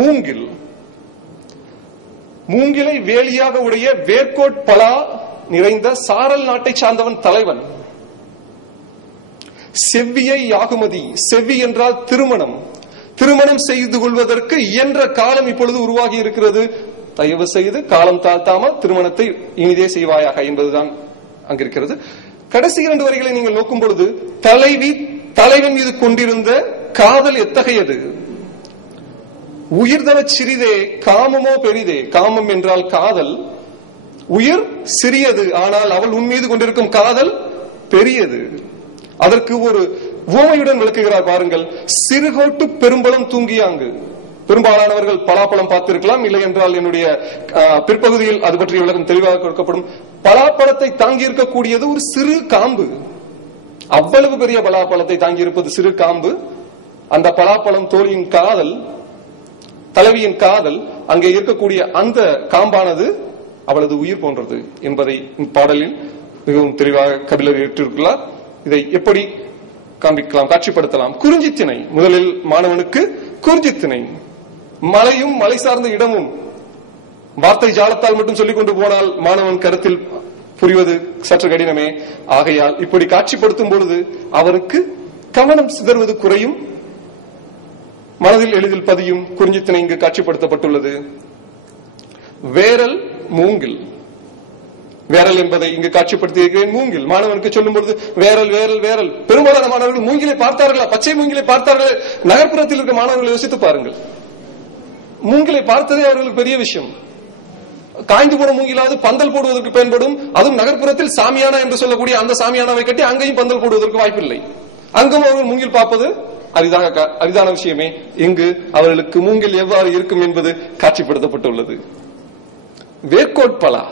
மூங்கில். மூங்கிலை வேலியாக உடைய வேர்க்கோட் பலா நிறைந்த சாரல் நாட்டை சார்ந்தவன் தலைவன். செவ்வியை யாகுமதி, செவ்வி என்றால் திருமணம். திருமணம் செய்து கொள்வதற்கு இயன்ற காலம் இப்பொழுது உருவாகி இருக்கிறது. தயவு செய்து காலம் தாழ்த்தாமல் திருமணத்தை இனிதே செய்வாயாக என்பதுதான் அங்கிருக்கிறது. கடைசி 2 வரிகளை நீங்கள் நோக்கும் பொழுது, தலைவி தலைவன் மீது கொண்டிருந்த காதல் எத்தகையது? உயிர்தவ சிறிதே காமமோ பெரிதே. காமம் என்றால் காதல். உயிர் சிறியது, ஆனால் அவள் உன் மீது கொண்டிருக்கும் காதல் பெரியது. அதற்கு ஒரு உவமையுடன் விளக்குகிறார் பாருங்கள். சிறுகோட்டு பெரும்பலம் தூங்கியாங்கு. பெரும்பாலானவர்கள் பலாப்பழம் பார்த்திருக்கலாம், இல்லை என்றால் என்னுடைய பிற்பகுதியில் அது பற்றிய விளக்கம் தெளிவாக கொடுக்கப்படும். பலாப்பழத்தை தாங்கி இருக்கக்கூடியது ஒரு சிறு காம்பு. அவ்வளவு பெரிய பலாப்பழத்தை தாங்கி இருப்பது சிறு காம்பு. அந்த பலாப்பழம் தோழியின் காதல், தலைவியின் காதல், அங்கே இருக்கக்கூடிய அந்த காம்பானது அவளது உயிர் போன்றது என்பதை பாடலில் மிகவும் தெளிவாக கபிலர் ஏற்றிருக்கிறார். இதை எப்படி காண்பிக்கலாம், காட்சிப்படுத்தலாம்? குறிஞ்சித்திணை. முதலில் மாணவனுக்கு குறிஞ்சித்திணை. மலையும் மலை சார்ந்த இடமும் வார்த்தை ஜாலத்தால் மட்டும் சொல்லிக் கொண்டு போனால் மாணவன் கருத்தில் புரிவது சற்று கடினமே. ஆகையால் இப்படி காட்சிப்படுத்தும் பொழுது அவருக்கு கவனம் சிதறுவது குறையும், மனதில் எளிதில் பதியும். குறிஞ்சித்திணை இங்கு காட்சிப்படுத்தப்பட்டுள்ளது. வேரல் மூங்கில். வேரல் என்பதை இங்கு காட்சிப்படுத்தி இருக்கிறேன். மூங்கில் மாணவனுக்கு சொல்லும் பொழுது வேரல் வேரல் வேரல். பெரும்பாலான மாணவர்கள் மூங்கிலை பார்த்தார்களா? பச்சை மூங்கிலை பார்த்தார்கள். நகர்ப்புறத்தில் இருக்க மாணவர்களை யோசித்து பாருங்கள். மூங்கிலை பார்த்ததே அவர்களுக்கு பெரிய விஷயம். காய்ந்து போன மூங்கிலாவது பந்தல் போடுவதற்கு பயன்படும். அதுவும் நகர்ப்புறத்தில் சாமியானா என்று சொல்லக்கூடிய அந்த சாமியானாவை கட்டி அங்கேயும் பந்தல் போடுவதற்கு வாய்ப்பில்லை. அங்கும் அவர்கள் மூங்கில் பார்ப்பது அரிதான விஷயமே. இங்கு அவர்களுக்கு மூங்கில் எவ்வாறு இருக்கும் என்பது காட்சிப்படுத்தப்பட்டுள்ளது. வேர்க்கோட் பலா.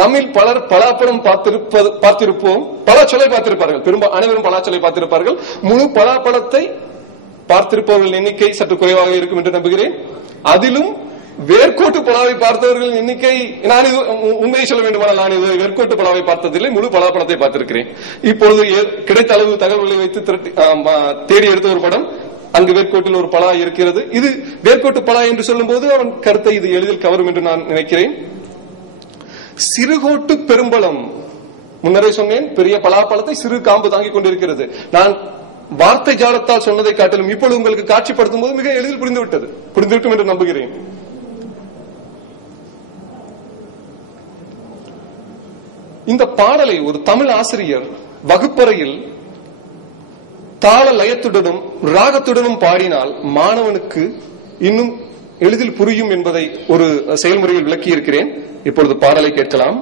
நம்மில் பலர் பலாப்பழம் பார்த்திருப்போம், பலாச்சொலை பார்த்திருப்பார்கள். அனைவரும் பலாச்சொலை பார்த்திருப்பார்கள். முழு பலாப்பழத்தை பார்த்திருப்பவர்கள் எண்ணிக்கை சற்று குறைவாக இருக்கும் என்று நம்புகிறேன். அதிலும் வேர்க்கோட்டு பலாவை பார்த்தவர்களின் எண்ணிக்கை, நான் உண்மையை சொல்ல வேண்டுமானால் நான் இது வேர்க்கோட்டு பலாவை பார்த்ததில்லை, முழு பலாப்பழத்தை பார்த்திருக்கிறேன். இப்பொழுது கிடைத்த அளவு தகவல்களை வைத்து தேடி எடுத்த ஒரு படம், அங்கு வேர்க்கோட்டில் ஒரு பலா இருக்கிறது. இது வேர்க்கோட்டு பலா என்று சொல்லும் போது அவன் கருத்தை இது எளிதில் கவரும் என்று நான் நினைக்கிறேன். சிறுகோட்டு பெரும்பலம். முன்னரே சொன்னேன், பெரிய பலாப்பழத்தை சிறு காம்பு தாங்கிக் கொண்டிருக்கிறது. நான் வார்த்தை ஜாலத்தால் சொன்னதை காட்டிலும் இப்பொழுது உங்களுக்கு காட்சிப்படுத்தும் போது மிக எளிதில் புரிந்துவிட்டும் என்று நம்புகிறேன். இந்த பாடலை ஒரு தமிழ் ஆசிரியர் வகுப்பறையில் தாள லயத்துடனும் ராகத்துடனும் பாடினால் மாணவனுக்கு இன்னும் எளிதில் புரியும் என்பதை ஒரு செயல்முறையில் விளக்கி இருக்கிறேன். இப்பொழுது பாடலை கேட்கலாம்.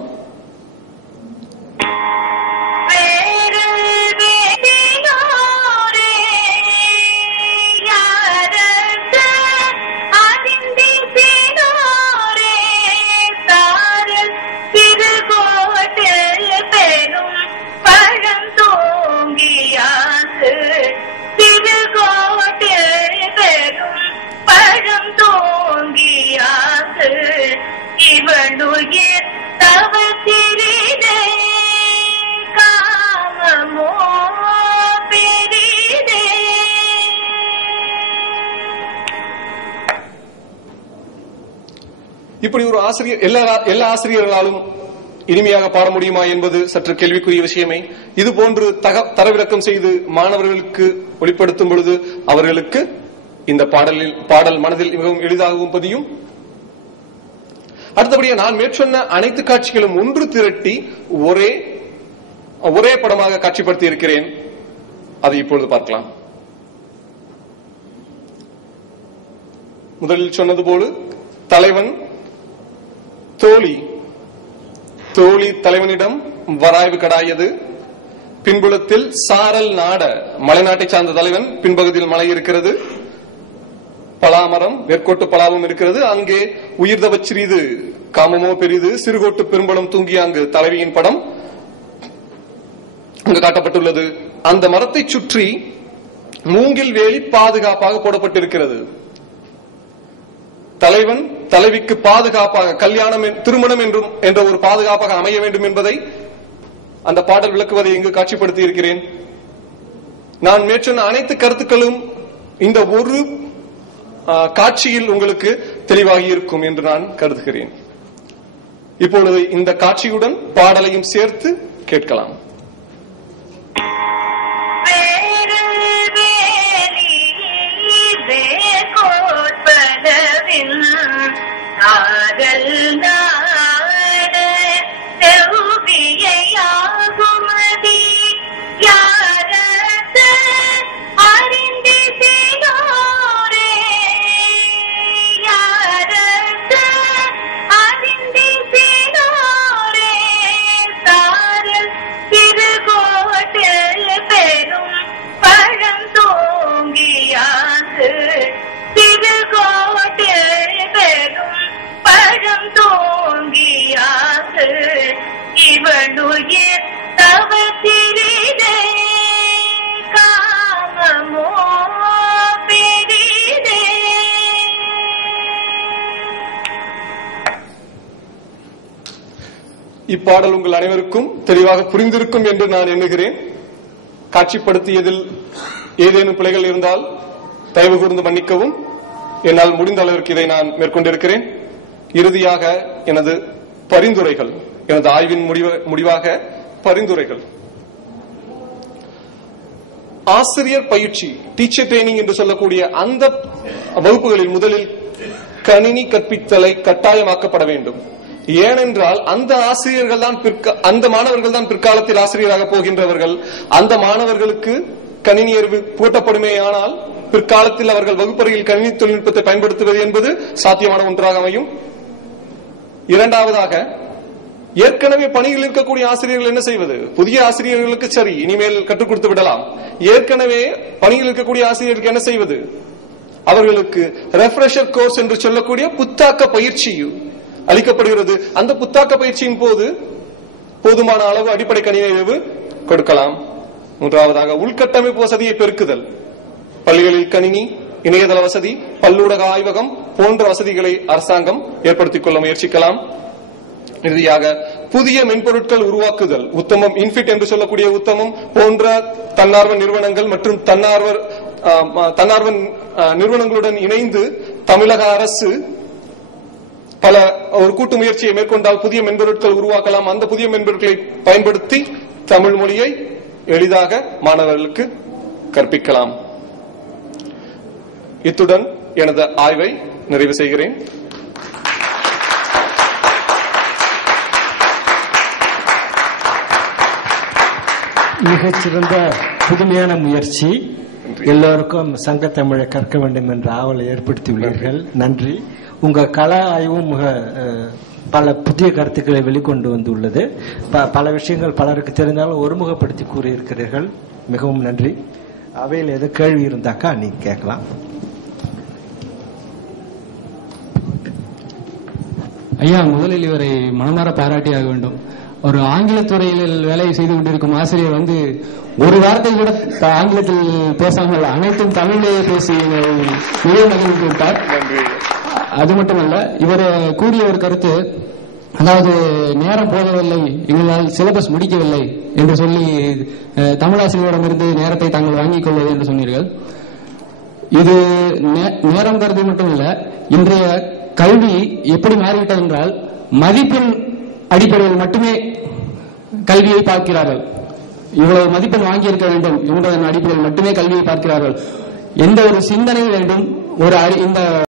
இப்படி ஒரு ஆசிரியர் எல்லா ஆசிரியர்களாலும் இனிமையாக பாட முடியுமா என்பது சற்று கேள்விக்குரிய விஷயமே. இது போன்று தரவிறக்கம் செய்து மாணவர்களுக்கு வெளிப்படுத்தும் பொழுது அவர்களுக்கு இந்த பாடல் மனதில் மிகவும் எளிதாகவும் பதியும். அடுத்தபடியாக நான் மேற்சொன்ன அனைத்து காட்சிகளும் ஒன்று திரட்டி ஒரே படமாக காட்சிப்படுத்தி இருக்கிறேன். அதை இப்பொழுது பார்க்கலாம். முதலில் சொன்னது போல தலைவன் தோழி தலைவனிடம் வராய்வு கடாயது. பின்புலத்தில் சாரல் நாட, மலைநாட்டை சார்ந்த தலைவன். பின்பகுதியில் மலை இருக்கிறது, பலாமரம், வேர்க்கோட்டு பலாவும் இருக்கிறது. அங்கே உயிர்தவ சிறிது காமமோ பெரிது, சிறுகோட்டு பெரும்பலம் தூங்கிய அங்கு தலைவியின் படம் அங்கு காட்டப்பட்டுள்ளது. அந்த மரத்தை சுற்றி மூங்கில் வேலி பாதுகாப்பாக போடப்பட்டிருக்கிறது. தலைவன் தலைவிக்கு பாதுகாப்பாக, கல்யாணம் திருமணம் என்ற ஒரு பாதுகாப்பாக அமைய வேண்டும் என்பதை அந்த பாடல் விளக்குவதை இங்கு காட்சிப்படுத்தி இருக்கிறேன். நான் மேற்சொன்ன அனைத்து கருத்துக்களும் இந்த ஒரு காட்சியில் உங்களுக்கு தெளிவாகி இருக்கும் என்று நான் கருதுகிறேன். இப்பொழுது இந்த காட்சியுடன் பாடலையும் சேர்த்து கேட்கலாம். இப்பாடல் உங்கள் அனைவருக்கும் தெளிவாக புரிந்திருக்கும் என்று நான் எண்ணுகிறேன். காட்சிப்படுத்தியதில் ஏதேனும் பிழைகள் இருந்தால் தயவு கூர்ந்து மன்னிக்கவும். என்னால் முடிந்த அளவிற்கு இதை நான் மேற்கொண்டிருக்கிறேன். இறுதியாக எனது பரிந்துரைகள், எனது ஆய்வின் முடிவாக பரிந்துரைகள். ஆசிரியர் பயிற்சி, டீச்சர் ட்ரைனிங் என்று சொல்லக்கூடிய அந்த வகுப்புகளில் முதலில் கணினி கற்பித்தலை கட்டாயமாக்கப்பட வேண்டும். ஏனென்றால் அந்த ஆசிரியர்கள் தான் அந்த மாணவர்கள் தான் பிற்காலத்தில் ஆசிரியராக போகின்றவர்கள். அந்த மாணவர்களுக்கு கணினி அறிவு புகட்டப்படுமேயானால் பிற்காலத்தில் அவர்கள் வகுப்பறையில் கணினி தொழில்நுட்பத்தை பயன்படுத்துவது என்பது சாத்தியமான ஒன்றாக அமையும். இரண்டாவதாக, ஏற்கனவே பணியில் இருக்கக்கூடிய ஆசிரியர்கள் என்ன செய்வது? புதிய ஆசிரியர்களுக்கு சரி, இனிமேல் கற்றுக் கொடுத்து விடலாம். ஏற்கனவே பணியில் இருக்கக்கூடிய ஆசிரியர்களுக்கு என்ன செய்வது? அவர்களுக்கு ரெஃப்ரெஷர் கோர்ஸ் என்று சொல்லக்கூடிய புத்தாக்க பயிற்சி அளிக்கப்படுகிறது. அந்த புத்தாக்க பயிற்சியின் போது போதுமான அளவு அடிப்படை கணினி அறிவு கொடுக்கலாம். மூன்றாவதாக, உள்கட்டமைப்பு வசதியை பெருக்குதல். பள்ளிகளில் கணினி, இணையதள வசதி, பல்லூடக ஆய்வகம் போன்ற வசதிகளை அரசாங்கம் ஏற்படுத்திக் கொள்ள முயற்சிக்கலாம். இறுதியாக, புதிய மென்பொருட்கள் உருவாக்குதல். உத்தமம், இன்ஃபிட் என்று சொல்லக்கூடிய உத்தமம் போன்ற தன்னார்வ நிறுவனங்கள் மற்றும் தன்னார்வ நிறுவனங்களுடன் இணைந்து தமிழக அரசு ஒரு கூட்டு முயற்சியை மேற்கொண்டால் புதிய மென்பொருட்கள் உருவாக்கலாம். அந்த புதிய மென்பொருட்களை பயன்படுத்தி தமிழ் மொழியை எளிதாக மாணவர்களுக்கு கற்பிக்கலாம். இத்துடன் எனது ஆய்வை நிறைவு செய்கிறேன். மிகச்சிறந்த புதுமையான முயற்சி. எல்லோருக்கும் சங்க தமிழை கற்க வேண்டும் என்ற ஆவலை ஏற்படுத்தியுள்ளீர்கள். நன்றி. உங்க கள ஆய்வும் பல புதிய கருத்துக்களை வெளிக்கொண்டு வந்துள்ளது. பல விஷயங்கள் பலருக்கு தெரிந்தாலும் ஒருமுகப்படுத்தி கூறியிருக்கிறீர்கள். மிகவும் நன்றி. அவையில் எது கேள்வி இருந்தாக்கா நீங்க கேட்கலாம். ஐயா, முதலில் இவரை மனமாற பாராட்டியாக வேண்டும். ஒரு ஆங்கிலத்துறையில் வேலை செய்து கொண்டிருக்கும் ஆசிரியர் ஒரு வார்த்தை கூட ஆங்கிலத்தில் பேசாமல் அனைத்தும் தமிழிலேயே பேசி நிறைய மகிழ்ந்து விட்டார். அது மட்டுமல்ல, இவர் கூறிய ஒரு கருத்து, அதாவது நேரம் போதவில்லை, எங்களால் சிலபஸ் முடிக்கவில்லை என்று சொல்லி தமிழாசிரியரிடமிருந்து நேரத்தை தாங்கள் வாங்கிக் கொள்வது என்று சொன்னீர்கள். இது நேரம் கருதி மட்டுமல்ல, இன்றைய கல்வி எப்படி மாறிவிட்டது என்றால் மதிப்பெண் அடிப்படையில் மட்டுமே கல்வியை பார்க்கிறார்கள். இவ்வளவு மதிப்பெண் வாங்கியிருக்க வேண்டும் என்பதன் அடிப்படையில் மட்டுமே கல்வியை பார்க்கிறார்கள். எந்த ஒரு சிந்தனை வேண்டும், இந்த